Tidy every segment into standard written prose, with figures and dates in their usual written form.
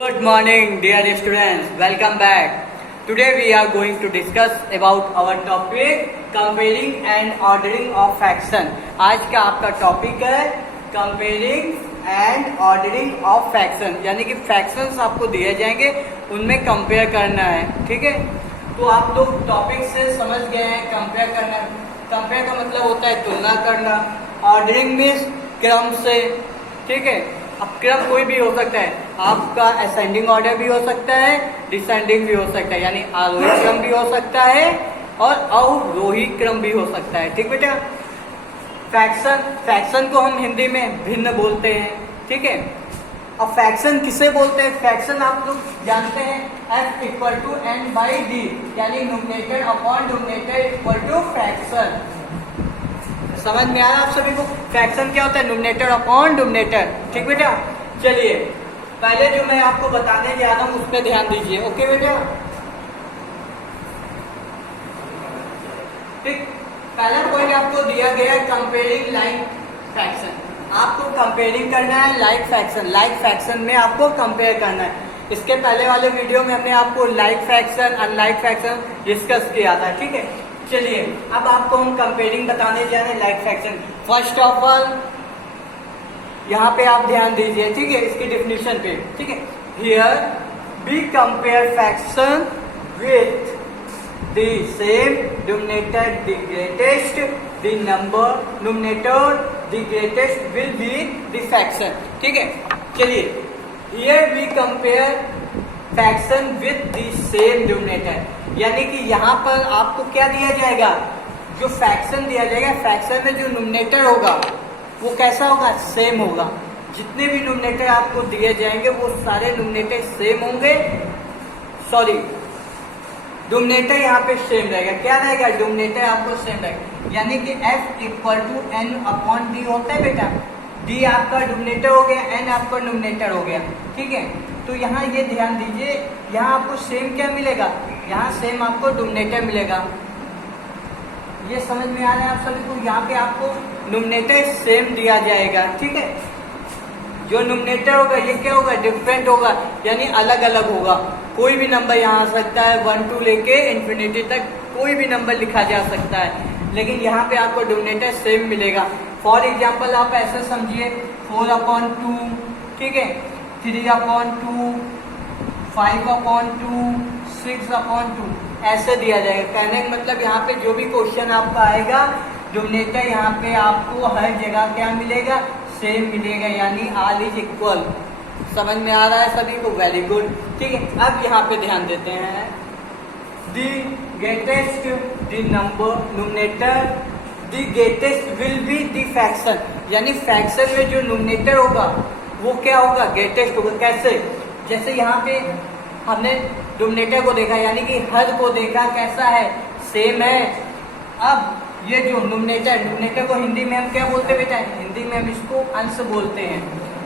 Good morning, dear students. Welcome back. Today we are going to discuss about our topic comparing and ordering of fraction. आज का आपका topic है comparing and ordering of fraction, यानी कि fractions आपको दिए जाएंगे, उनमें कंपेयर करना है. ठीक है, तो आप लोग टॉपिक से समझ गए हैं. कंपेयर करना, कंपेयर का मतलब होता है तुलना करना. ऑर्डरिंग मीन्स क्रम से. ठीक है, अब क्रम कोई भी हो सकता है. आपका असेंडिंग ऑर्डर भी हो सकता है, डिसेंडिंग भी हो सकता है, यानी आरोही क्रम भी हो सकता है और अवरोही क्रम भी हो सकता है. ठीक बेटा, फ्रैक्शन, फ्रैक्शन को हम हिंदी में भिन्न बोलते हैं. ठीक है, अब फ्रैक्शन किसे बोलते हैं? फ्रैक्शन आप लोग जानते हैं F equal to N by D, यानी numerator upon numerator equal to fraction. समझ में आया आप सभी को? फ्रैक्शन क्या होता है? Numerator upon numerator. ठीक बेटा, चलिए पहले जो मैं आपको बताने जा रहा हूं उस पर ध्यान दीजिए. ओके बेटा, ठीक. पहला पॉइंट आपको दिया गया है कंपेयरिंग लाइक फ्रैक्शन. आपको कंपेयरिंग करना है लाइक फ्रैक्शन. लाइक फ्रैक्शन में आपको कंपेयर करना है. इसके पहले वाले वीडियो में हमने आपको like fraction unlike fraction discuss किया था. ठीक है, चलिए अब आपको हम कंपेयरिंग बताने जा रहे हैं like fraction. First of all यहाँ पे आप ध्यान दीजिए. ठीक है, इसकी डेफिनेशन पे. ठीक है, here we compare fraction with the same denominator, the greatest, the number denominator, the greatest will be the fraction. ठीक है, चलिए here we compare fraction with the same denominator, यानी कि यहाँ पर आपको क्या दिया जाएगा? जो फ्रैक्शन दिया जाएगा, फ्रैक्शन में जो डिनोमिनेटर होगा वो कैसा होगा? सेम होगा. जितने भी डिनोमिनेटर आपको दिए जाएंगे वो सारे डिनोमिनेटर सेम होंगे. सॉरी, डिनोमिनेटर यहाँ पे सेम रहेगा. क्या रहेगा? डिनोमिनेटर आपको सेम रहेगा, यानी कि F equal to n upon d होता है बेटा. डी आपका डिनोमिनेटर हो गया, एन आपका डिनोमिनेटर हो गया. ठीक है, तो यहाँ ये ध्यान दीजिए, यहाँ आपको सेम क्या मिलेगा? यहाँ सेम आपको डिनोमिनेटर मिलेगा. ये समझ में आ रहा है आप सभी को? यहाँ पे आपको डिनोमिनेटर सेम दिया जाएगा. ठीक है, जो डिनोमिनेटर होगा ये क्या होगा? डिफरेंट होगा, यानी अलग अलग होगा. कोई भी नंबर यहाँ आ सकता है, 1 to लेके इन्फिनिटी तक कोई भी नंबर लिखा जा सकता है, लेकिन यहाँ पे आपको डिनोमिनेटर सेम मिलेगा. फॉर एग्जाम्पल आप ऐसे समझिए 4/2, ठीक है, 3/2, 5/2, 6/2 ऐसे दिया जाएगा. कहने का मतलब यहाँ पे जो भी क्वेश्चन आपका आएगा, डिनोमिनेटर यहाँ पे आपको हर जगह क्या मिलेगा? सेम मिलेगा, यानी ऑल इज इक्वल. समझ में आ रहा है सभी को? Very good. ठीक है, अब यहाँ पे ध्यान देते हैं. The greatest, the number denominator, the greatest will be the fraction, यानी फ्रैक्शन में जो डिनोमिनेटर होगा वो क्या होगा? ग्रेटेस्ट होगा. कैसे? जैसे यहाँ पे हमने डिनोमिनेटर को देखा, यानी कि हर को देखा, कैसा है? सेम है. अब ये जो डिनोमिनेटर को हिंदी में हम क्या बोलते हैं बेटा? हिंदी में हम इसको अंश बोलते हैं.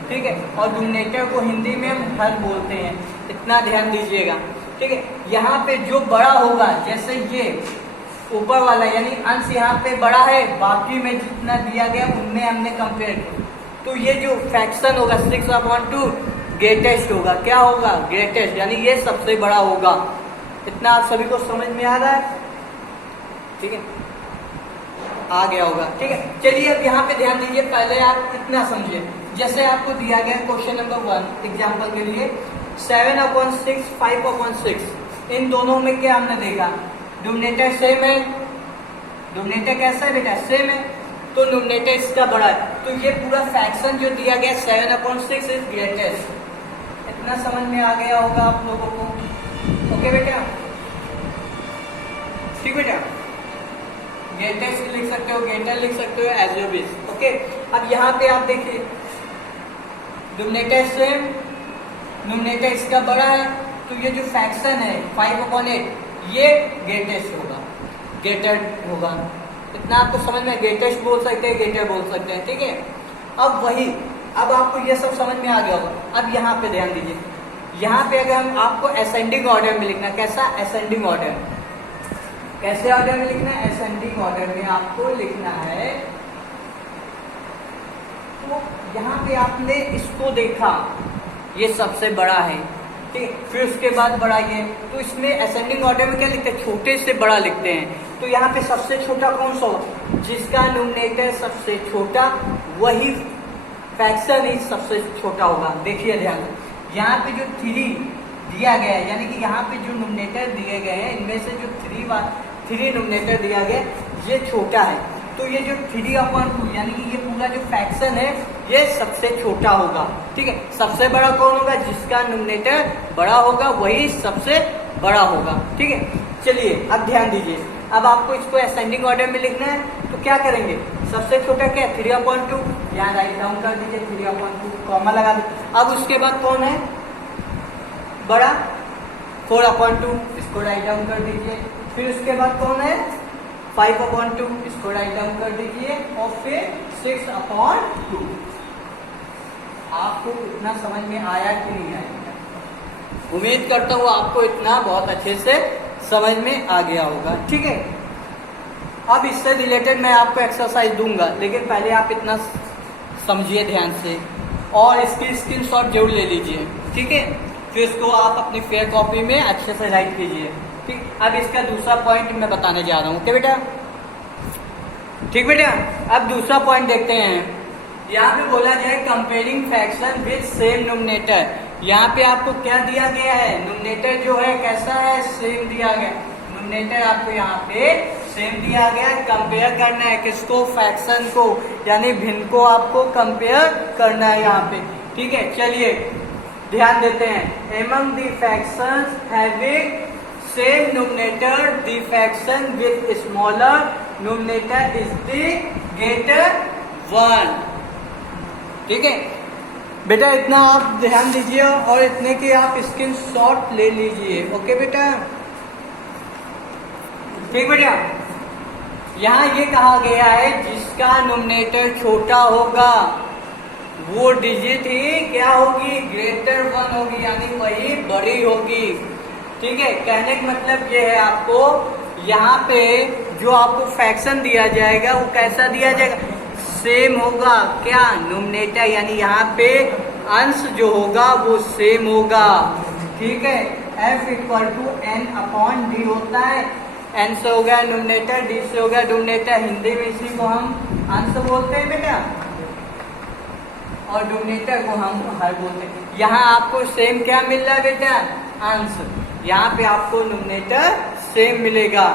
ठीक है, और डिनोमिनेटर को हिंदी में हम हर बोलते हैं. इतना ध्यान दीजिएगा. ठीक है, यहाँ पे जो बड़ा होगा, जैसे ये ऊपर वाला, यानी अंश यहाँ पे बड़ा है, बाकी में जितना दिया गया उनमें हमने कंपेयर किया, तो ये जो फ्रैक्शन होगा 6/2 ग्रेटेस्ट होगा. क्या होगा? ग्रेटेस्ट, यानी ये सबसे बड़ा होगा. इतना आप सभी को समझ में आ रहा है? ठीक है, आ गया होगा. ठीक है, चलिए अब यहाँ पे ध्यान दीजिए. पहले आप इतना समझिए, जैसे आपको दिया गया क्वेश्चन नंबर 1 एग्जाम्पल के लिए 7/6, 5/6. इन दोनों में क्या हमने देखा? डिनोमिनेटर सेम है. डिनोमिनेटर कैसा है बेटा? सेम है, तो डिनोमिनेटर इसका बड़ा है. तो ये पूरा फ्रैक्शन जो दिया गया 7/6 इज ग्रेटेस्ट. इतना समझ में आ गया होगा आप लोगों को? ओके बेटा, ठीक बेटा, ग्रेटेस्ट लिख सकते हो, ग्रेटर लिख सकते हो, एज यू विश. ओके, अब यहाँ पे आप देखिए डिनोमिनेटर सेम, डिनोमिनेटर इसका बड़ा है, तो ये जो फ्रैक्शन है 5/8 ये ग्रेटेस्ट होगा, ग्रेटर होगा. इतना आपको समझ में? ग्रेटेस्ट बोल सकते हैं, ग्रेटर बोल सकते हैं. ठीक है, अब वही, अब आपको ये सब समझ में आ गया होगा. अब यहाँ पे ध्यान दीजिए. यहाँ पे अगर हम आपको असेंडिंग ऑर्डर में लिखना, कैसा? Ascending order. कैसे ऑर्डर में लिखना है? असेंडिंग ऑर्डर में आपको लिखना है. तो यहाँ पे आपने इसको देखा, ये सबसे बड़ा है, ठीक है। फिर उसके बाद बढ़ाइए, तो इसमें असेंडिंग ऑर्डर में क्या लिखते हैं, छोटे से बड़ा लिखते हैं। तो यहाँ पे सबसे छोटा कौन सा होगा, जिसका न्यूमरेटर सबसे छोटा वही फ्रैक्शन ही सबसे छोटा होगा। देखिए ध्यान, यहाँ पे जो 3 दिया गया है, यानी कि यहाँ पे जो न्यूमरेटर दिए गए हैं इनमें से जो 3 न्यूमरेटर दिया गया ये छोटा है। तो ये जो 3/2 यानी कि ये पूरा जो फ्रैक्शन है ये सबसे छोटा होगा। ठीक है, सबसे बड़ा कौन होगा, जिसका न्यूमरेटर बड़ा होगा वही सबसे बड़ा होगा। ठीक है, चलिए अब ध्यान दीजिए, अब आपको इसको असेंडिंग ऑर्डर में लिखना है, तो क्या करेंगे, सबसे छोटा क्या है 3/2, यहाँ राइट डाउन कर दीजिए 3/2, कॉमा लगा दीजिए। अब उसके बाद कौन है बड़ा, 4/2, इसको राइट डाउन कर दीजिए। फिर उसके बाद कौन है 5/2, इसको राइट डाउन कर दीजिए। और फिर 6/2। आपको इतना समझ में आया कि नहीं आया, उम्मीद करता हूँ आपको इतना बहुत अच्छे से समझ में आ गया होगा। ठीक है, अब इससे रिलेटेड मैं आपको एक्सरसाइज दूंगा, लेकिन पहले आप इतना समझिए ध्यान से और इसकी स्क्रीनशॉट जरूर ले लीजिए। ठीक है, फिर इसको आप अपनी फेयर कॉपी में अच्छे से राइट कीजिए। ठीक, अब इसका दूसरा पॉइंट मैं बताने जा रहा हूँ। ओके बेटा, ठीक बेटा, अब दूसरा पॉइंट देखते हैं। यहाँ पे बोला जाए comparing fraction with same numerator. यहाँ पे आपको क्या दिया गया है, न्यूमरेटर जो है कैसा है, सेम दिया गया। न्यूमरेटर आपको यहाँ पे सेम दिया गया है, कंपेयर करना है किसको, फ्रैक्शन को, यानी भिन्न को आपको कंपेयर करना है यहाँ पे। ठीक है, चलिए ध्यान देते हैं। Among the fractions having same numerator the fraction with smaller numerator is the greater one. ठीक है बेटा, इतना आप ध्यान दीजिए और इतने की आप स्क्रीनशॉट ले लीजिए। ओके बेटा, ठीक बेटा, यहाँ ये कहा गया है जिसका न्यूमरेटर छोटा होगा वो डिजिट ही क्या होगी, ग्रेटर वन होगी, यानी वही बड़ी होगी। ठीक है, कहने का मतलब ये है आपको यहाँ पे जो आपको फ्रैक्शन दिया जाएगा वो कैसा दिया जाएगा, सेम होगा। क्या, न्यूमरेटर, यानी यहाँ पे अंश जो होगा वो सेम होगा। ठीक है, F = n/d होता है। n से हो गया न्यूमरेटर, d से हो गया डिनोमिनेटर। हिंदी में इसी को हम अंश बोलते हैं बेटा, और डिनोमिनेटर को हम हर बोलते हैं। यहाँ आपको सेम क्या मिल रहा है बेटा, अंश। यहाँ पे आपको न्यूमरेटर सेम मिलेगा।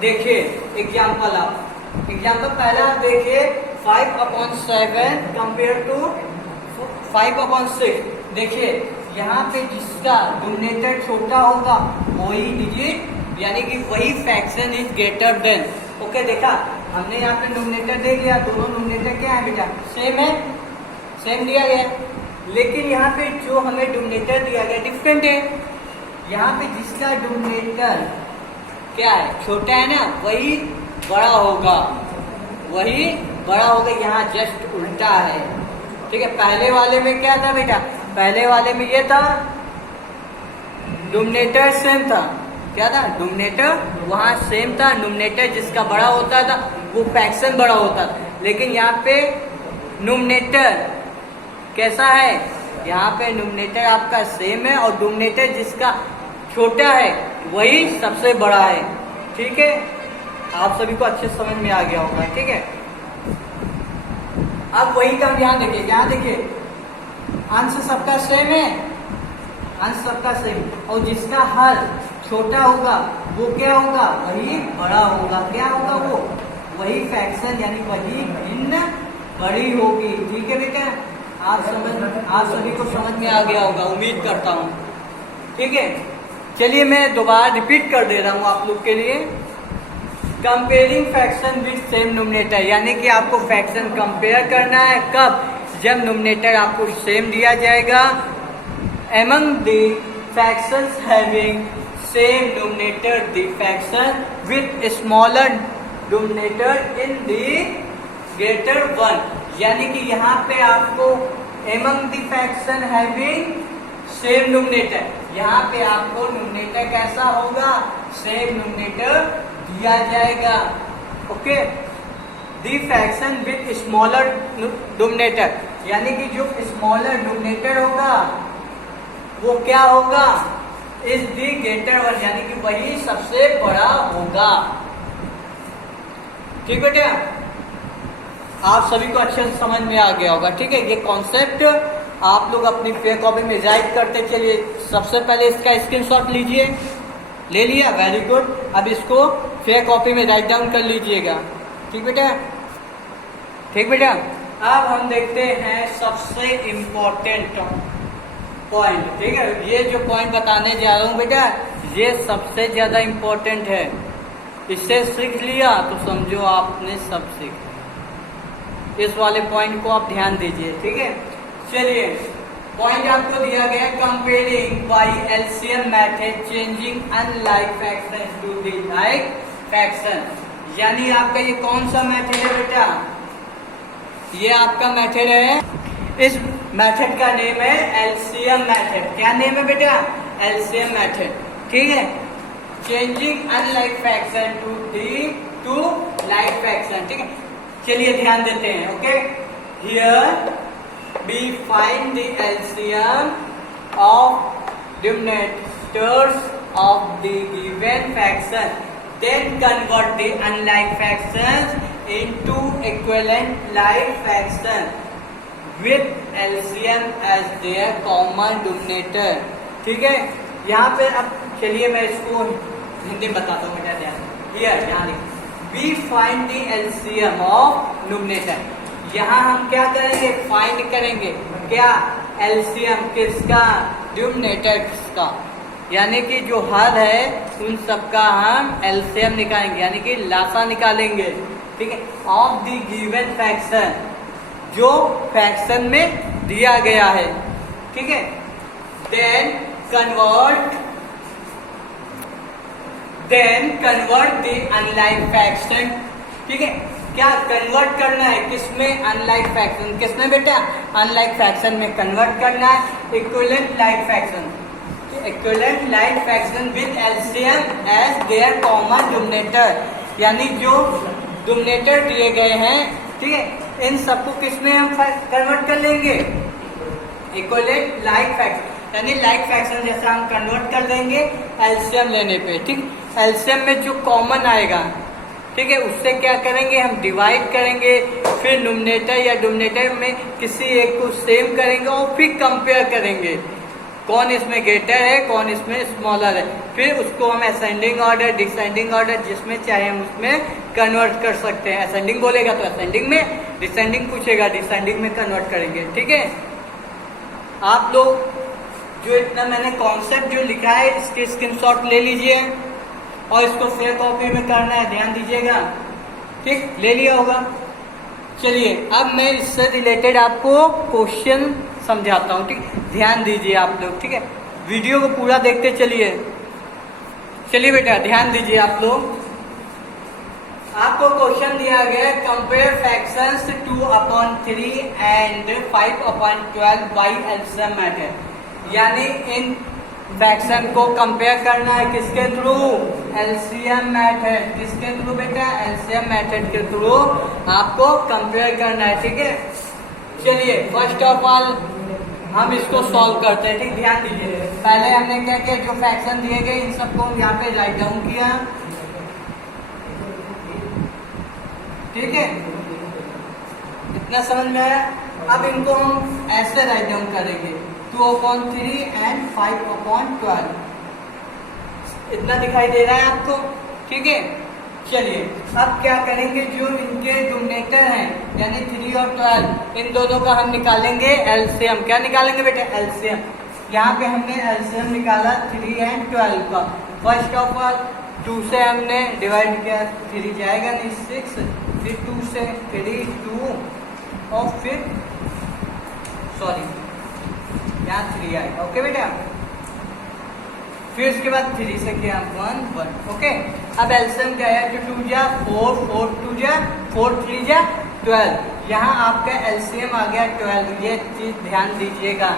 देखिए एग्जाम्पल, आप एग्जाम्पल पहला देखिए 5/7 कंपेयर टू 5/6। देखिए यहाँ पे जिसका डिनोमिनेटर छोटा होगा वही डिजिट, यानी कि वही fraction is greater than. Okay, देखा हमने यहाँ पे डिनोमिनेटर देख लिया, दोनों डिनोमिनेटर क्या है बेटा, सेम है, सेम दिया गया। लेकिन यहाँ पे जो हमें डिनोमिनेटर दिया गया डिफरेंट है। यहाँ पे जिसका डिनोमिनेटर क्या है, छोटा है ना, वही बड़ा होगा, वही बड़ा होगा। यहाँ जस्ट उल्टा है। ठीक है, पहले वाले में क्या था बेटा, पहले वाले में ये था डिनोमिनेटर सेम था, क्या था, डिनोमिनेटर वहाँ सेम था, डिनोमिनेटर जिसका बड़ा होता था वो फ्रैक्शन बड़ा होता था। लेकिन यहाँ पे डिनोमिनेटर कैसा है, यहाँ पे डिनोमिनेटर आपका सेम है और डिनोमिनेटर जिसका छोटा है वही सबसे बड़ा है। ठीक है, आप सभी को अच्छे समझ में आ गया होगा। ठीक है, अब वही काम यहाँ देखिए, यहाँ देखिए अंश सबका सेम है, अंश सबका सेम, और जिसका हर छोटा होगा वो क्या होगा, वही बड़ा होगा। क्या होगा वो, वही फ्रैक्शन, यानी वही भिन्न बड़ी होगी। ठीक है बेटा, आप सभी को समझ में आ गया होगा, उम्मीद करता हूँ। ठीक है, चलिए मैं दोबारा रिपीट कर दे रहा हूँ आप लोग के लिए। Comparing fraction with same numerator, यानी कि आपको फ्रैक्शन कंपेयर करना है कब, जब न्यूमरेटर आपको सेम दिया जाएगा। Among the fractions having same numerator the fraction with smaller numerator in the greater one, यानी कि यहाँ पे आपको among the fraction having same numerator, यहाँ पे आपको न्यूमरेटर कैसा होगा, सेम न्यूमरेटर दिया जाएगा। Okay, the fraction with smaller denominator, यानी कि जो स्मॉलर डिनोमिनेटर होगा वो क्या होगा, इज दी ग्रेटर वन, यानी कि वही सबसे बड़ा होगा। ठीक बेटा, आप सभी को अच्छे से समझ में आ गया होगा। ठीक है, ये कॉन्सेप्ट आप लोग अपनी फेयर कॉपी में राइट करते चलिए। सबसे पहले इसका स्क्रीनशॉट लीजिए, ले लिया, वेरी गुड। अब इसको फेयर कॉपी में राइट डाउन कर लीजिएगा। ठीक बेटा, ठीक बेटा। अब हम देखते हैं सबसे इम्पोर्टेंट पॉइंट। ठीक है, ये जो पॉइंट बताने जा रहा हूँ बेटा, ये सबसे ज्यादा इम्पोर्टेंट है। इससे सीख लिया तो समझो आपने सब सीख लिया। इस वाले पॉइंट को आप ध्यान दीजिए। ठीक है, चलिए पॉइंट आपको दिया गया, comparing by LCM method changing unlike fractions to the like fraction. यानी आपका ये कौन सा मेथड है बेटा, ये आपका मेथड है, इस मेथड का नेम है एलसीएम मेथड। क्या नेम है बेटा, एलसीएम मेथड। ठीक है, changing unlike fraction to like fraction. ठीक है, चलिए ध्यान देते हैं। Okay, here we find the LCM of denominators of the given fraction, then convert the unlike fractions into equivalent like fraction with LCM as their common denominator। ठीक है, यहाँ पे अब चलिए मैं इसको हिंदी में बताता हूँ बेटा, ध्यान। Here यहाँ लिखिए, we find the LCM of denominator। यहाँ हम क्या करेंगे, फाइंड करेंगे क्या, एलसीएम किसका, डिनोमिनेटर्स का, यानी कि जो हर है उन सबका हम एलसीएम निकालेंगे, यानी कि लासा निकालेंगे। ठीक है, ऑफ द गिवन फ्रैक्शन, जो फ्रैक्शन में दिया गया है। ठीक है, then convert the unlike fraction. ठीक है, क्या कन्वर्ट करना है, किसमें, अनलाइक फ्रैक्शन। किसमें बेटा, अनलाइक फ्रैक्शन में कन्वर्ट करना है equivalent like fraction. Equivalent like fraction with LCM as their common denominator, यानी जो डिनोमिनेटर दिए गए हैं, ठीक है, इन सबको किसमें हम कन्वर्ट कर लेंगे, इक्विवेलेंट लाइक फ्रैक्शन, यानी लाइक फ्रैक्शन जैसा हम कन्वर्ट कर देंगे एलसीएम लेने पे। ठीक, एलसीएम में जो कॉमन आएगा, ठीक है, उससे क्या करेंगे, हम डिवाइड करेंगे, फिर न्यूमरेटर या डिनोमिनेटर में किसी एक को सेम करेंगे और फिर कंपेयर करेंगे कौन इसमें ग्रेटर है, कौन इसमें स्मॉलर है। फिर उसको हम असेंडिंग ऑर्डर, डिसेंडिंग ऑर्डर, जिसमें चाहे हम उसमें कन्वर्ट कर सकते हैं। असेंडिंग बोलेगा तो असेंडिंग में, डिसेंडिंग पूछेगा डिसेंडिंग में कन्वर्ट करेंगे। ठीक है, आप लोग जो इतना मैंने कॉन्सेप्ट जो लिखा है इसके स्क्रीनशॉट ले लीजिए और इसको फेयर कॉपी में करना है, ध्यान दीजिएगा। ठीक, ले लिया होगा। चलिए अब मैं इससे रिलेटेड आपको क्वेश्चन समझाता हूँ। ठीक, ध्यान दीजिए आप लोग। ठीक है, वीडियो को पूरा देखते चलिए। चलिए बेटा ध्यान दीजिए आप लोग। आपको क्वेश्चन दिया गया, compare fractions 2/3 and 5/12 by LCM method. यानी इन फ्रैक्शन को कंपेयर करना है किसके थ्रू, एलसीएम मेथड। किसके थ्रू बेटा, एलसीएम मेथड के थ्रू आपको कंपेयर करना है। ठीक है, चलिए फर्स्ट ऑफ ऑल हम इसको सॉल्व करते हैं। ठीक, ध्यान दीजिए। पहले हमने क्या किया, जो फ्रैक्शन दिए गए इन सबको यहाँ पे राइट डाउन किया। ठीक है, इतना समझ में आया। अब इनको हम ऐसे राइट डाउन करेंगे, 2/3 एंड 5/12। इतना दिखाई दे रहा है आपको। ठीक है, चलिए अब क्या करेंगे, जो इनके डिनोमिनेटर हैं यानी 3 और 12, इन दोनों का हम निकालेंगे एलसीएम। क्या निकालेंगे बेटा, एलसीएम। यहाँ पे हमने एलसीएम निकाला 3 एंड 12 का। फर्स्ट ऑफ ऑल 2 से हमने डिवाइड किया, 3 जाएगा नहीं, 6, फिर 2 से 3, 2 और फिर यहाँ 3 आएगा। ओके बेटा, फिर उसके बाद 3 से किया 1, 1। ओके, अब एलसीएम क्या है, 2 जा 4, 4 2 जा 4, 3 जा 12। यहाँ आपका एलसीएम आ गया 12। ये चीज ध्यान दीजिएगा,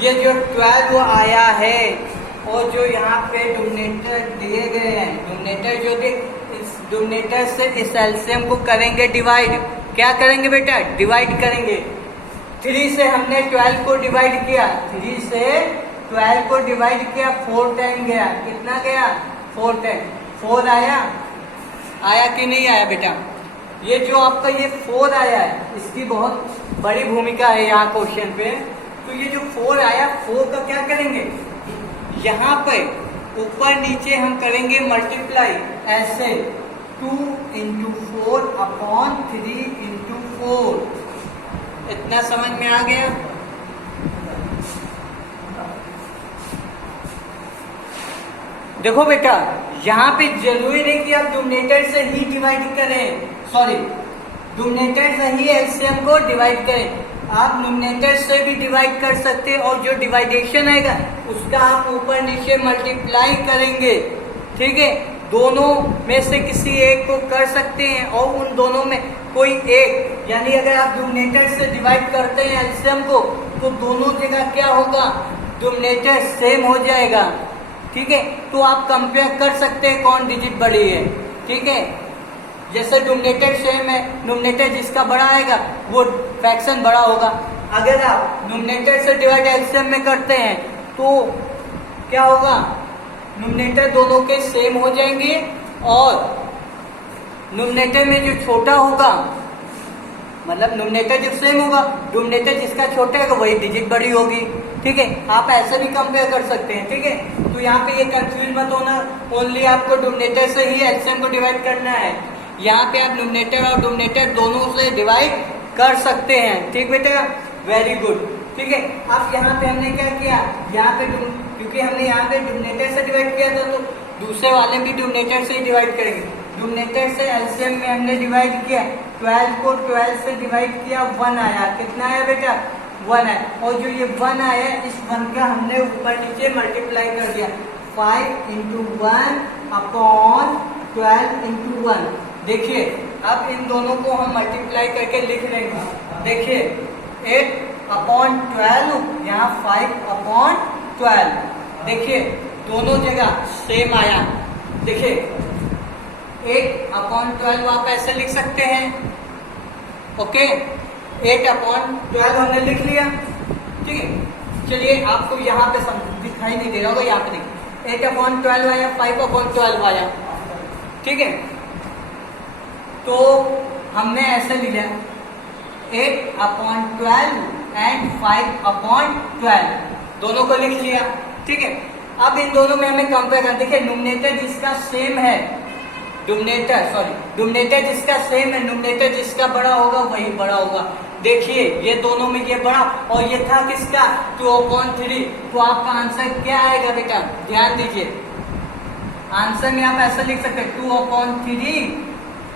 ये जो 12 आया है और जो यहाँ पे डिनोमिनेटर दिए गए हैं, डिनोमिनेटर जो दिए, इस डिनोमिनेटर से इस एलसीएम को करेंगे डिवाइड। क्या करेंगे बेटा, डिवाइड करेंगे। 3 से हमने 12 को डिवाइड किया, 3 से 12 को डिवाइड किया 4 टाइम गया, कितना गया 4 टाइम, 4 आया, आया कि नहीं आया बेटा? ये जो आपका ये 4 आया है इसकी बहुत बड़ी भूमिका है यहाँ क्वेश्चन पे। तो ये जो 4 आया 4 का क्या करेंगे, यहाँ पे ऊपर नीचे हम करेंगे मल्टीप्लाई, ऐसे 2 इंटू 4 अपॉन 3 इंटू 4। इतना समझ में आ गया? देखो बेटा यहाँ पे जरूरी नहीं कि आप डिनोमिनेटर से ही डिवाइड करें, सॉरी डिनोमिनेटर से ही एलसीएम को डिवाइड करें, आप न्यूमरेटर से भी डिवाइड कर सकते हैं और जो डिवाइडेशन आएगा उसका आप ऊपर नीचे मल्टीप्लाई करेंगे, ठीक है। दोनों में से किसी एक को कर सकते हैं और उन दोनों में कोई एक, यानी अगर आप डिनोमिनेटर से डिवाइड करते हैं एलसीएम को तो दोनों जगह क्या होगा, डिनोमिनेटर सेम हो जाएगा, ठीक है। तो आप कंपेयर कर सकते हैं कौन डिजिट बड़ी है, ठीक है। जैसे डिनोमिनेटर सेम है, डिनोमिनेटर जिसका बड़ा आएगा वो फ्रैक्शन बड़ा होगा। अगर आप डिनोमिनेटर से डिवाइड एलसीएम में करते हैं तो क्या होगा, डिनोमिनेटर दोनों के सेम हो जाएंगे और डिनोमिनेटर में जो छोटा होगा, मतलब डिनोमिनेटर जो सेम होगा, डिनोमिनेटर जिसका छोटा है वही डिजिट बड़ी होगी, ठीक है। आप ऐसे भी कंपेयर कर सकते हैं, ठीक है। तो यहाँ पे ये कंफ्यूज मत होना, ओनली आपको डिनोमिनेटर से ही एलसीएम को डिवाइड करना है। यहाँ पे आप डिनोमिनेटर और डिनोमिनेटर दोनों से डिवाइड कर सकते हैं, ठीक बेटा, वेरी गुड, ठीक है। अब यहाँ पे हमने क्या किया, यहाँ पे क्योंकि हमने यहाँ पे डिनोमिनेटर से डिवाइड किया था तो दूसरे वाले भी डिनोमिनेटर से ही डिवाइड करेंगे। डिनोमिनेटर से एलसीएम में हमने डिवाइड किया, 12 को 12 से डिवाइड किया, 1 आया, कितना आया बेटा, 1 आया। और जो ये 1 आया इस 1 का हमने ऊपर नीचे मल्टीप्लाई कर दिया, 5 इंटू 1 अपॉन 12 इंटू 1। देखिए अब इन दोनों को हम मल्टीप्लाई करके लिख लेंगे, देखिए 8 अपॉन 12, यहाँ 5 अपॉन 12, देखिए दोनों जगह सेम आया। देखिए 8 अपॉन 12 आप ऐसे लिख सकते हैं, ओके, 8 अपॉन 12 हमने लिख लिया, ठीक है। चलिए आपको यहाँ पे दिखाई नहीं दे रहा होगा, यहाँ पे देखिए 8 अपॉन 12 आया, 5 अपॉन 12 आया, ठीक है। तो हमने ऐसे लिया 8 अपॉन 12 एंड 5 अपॉन 12, दोनों को लिख लिया, ठीक है। अब इन दोनों में हमें कंपेयर करना, देखिए न्यूमरेटर जिसका सेम है, डिनोमिनेटर जिसका सेम है, न्यूमरेटर जिसका बड़ा होगा वही बड़ा होगा। देखिए ये दोनों में ये बड़ा और ये था किसका, 2/3। तो आपका आंसर क्या आएगा बेटा, ध्यान दीजिए, आंसर में आप ऐसा लिख सकते हैं 2/3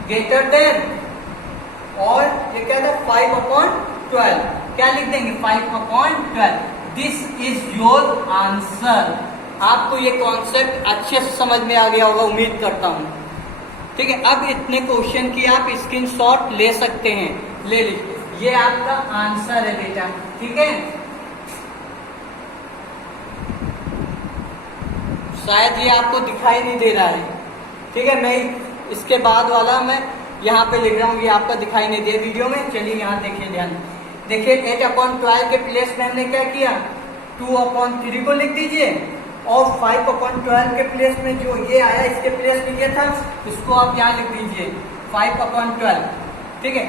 ग्रेटर देन, और ये क्या था 5/12, क्या लिख देंगे 5/12। This is your answer. आपको ये कॉन्सेप्ट अच्छे से समझ में आ गया होगा, उम्मीद करता हूँ, ठीक है। अब इतने क्वेश्चन की आप स्क्रीनशॉट ले सकते हैं, ले लीजिए, ये आपका आंसर है बेटा, ठीक है। शायद ये आपको दिखाई नहीं दे रहा है, ठीक है। मैं इसके बाद वाला मैं यहाँ पे लिख रहा हूँ, ये आपका दिखाई नहीं दे वीडियो में। चलिए यहाँ देखिए, ध्यान देखिए, 8/12 के प्लेस में हमने क्या किया, 2/3 को लिख दीजिए और 5/12 के प्लेस में जो ये आया इसके प्लेस में ये था, इसको आप यहाँ लिख दीजिए 5/12, ठीक है।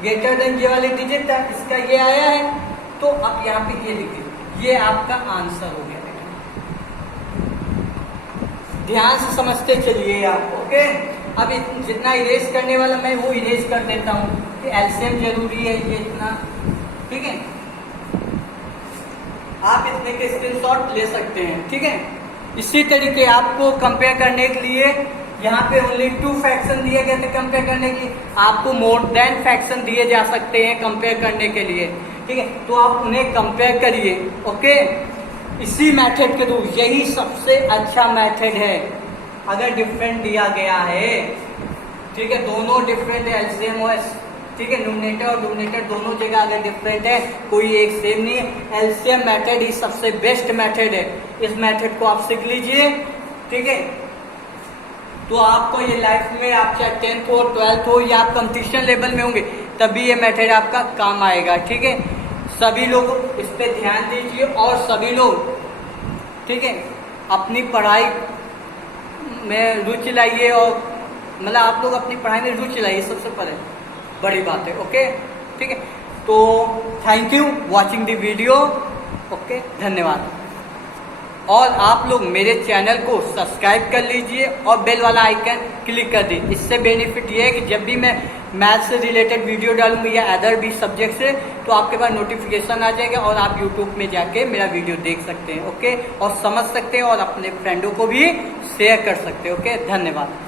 ग्रेटर देन ये वाली डिजिट था, इसका ये आया है तो आप यहाँ पे ये लिख दीजिए, ये आपका आंसर हो गया बेटा। ध्यान से समझते चलिए आप, ओके। अब जितना इरेज करने वाला मैं वो इरेज कर देता हूँ कि एलसीएम जरूरी है ये इतना, ठीक है। आप इतने के स्क्रीनशॉट ले सकते हैं, ठीक है। इसी तरीके आपको कंपेयर करने के लिए यहाँ पे ओनली 2 फ्रैक्शन दिए गए थे कंपेयर करने के लिए, आपको मोर देन फ्रैक्शन दिए जा सकते हैं कंपेयर करने के लिए, ठीक है। तो आप उन्हें कंपेयर करिए, ओके। इसी मेथड के थ्रू, यही सबसे अच्छा मेथड है अगर डिफरेंट दिया गया है, ठीक है। दोनों डिफरेंट है, एलसीएम और ठीक है, न्यूमरेटर और डिनोमिनेटर दोनों जगह अगर डिफरेंट है, कोई एक सेम नहीं है। एलसीएम मेथड ही सबसे बेस्ट मेथड है, इस मेथड को आप सीख लीजिए, ठीक है। तो आपको ये लाइफ में, आप चाहे 10th हो 12th हो या आप कंपटीशन लेवल में होंगे, तभी ये मेथड आपका काम आएगा, ठीक है। सभी लोग इस पे ध्यान दीजिए और सभी लोग ठीक है, अपनी पढ़ाई में रुचि लाइए और मतलब आप लोग अपनी पढ़ाई में रुचि लाइए, सबसे पहले बड़ी बात है। ओके, ठीक है, तो thank you watching the video. Okay, धन्यवाद। और आप लोग मेरे चैनल को सब्सक्राइब कर लीजिए और बेल वाला आइकन क्लिक कर दीजिए। इससे बेनिफिट ये है कि जब भी मैं मैथ से रिलेटेड वीडियो डालूंगा या अदर भी सब्जेक्ट से, तो आपके पास नोटिफिकेशन आ जाएगा और आप यूट्यूब में जाके मेरा वीडियो देख सकते हैं। ओके, और समझ सकते हैं और अपने फ्रेंडों को भी शेयर कर सकते हैं। ओके, धन्यवाद।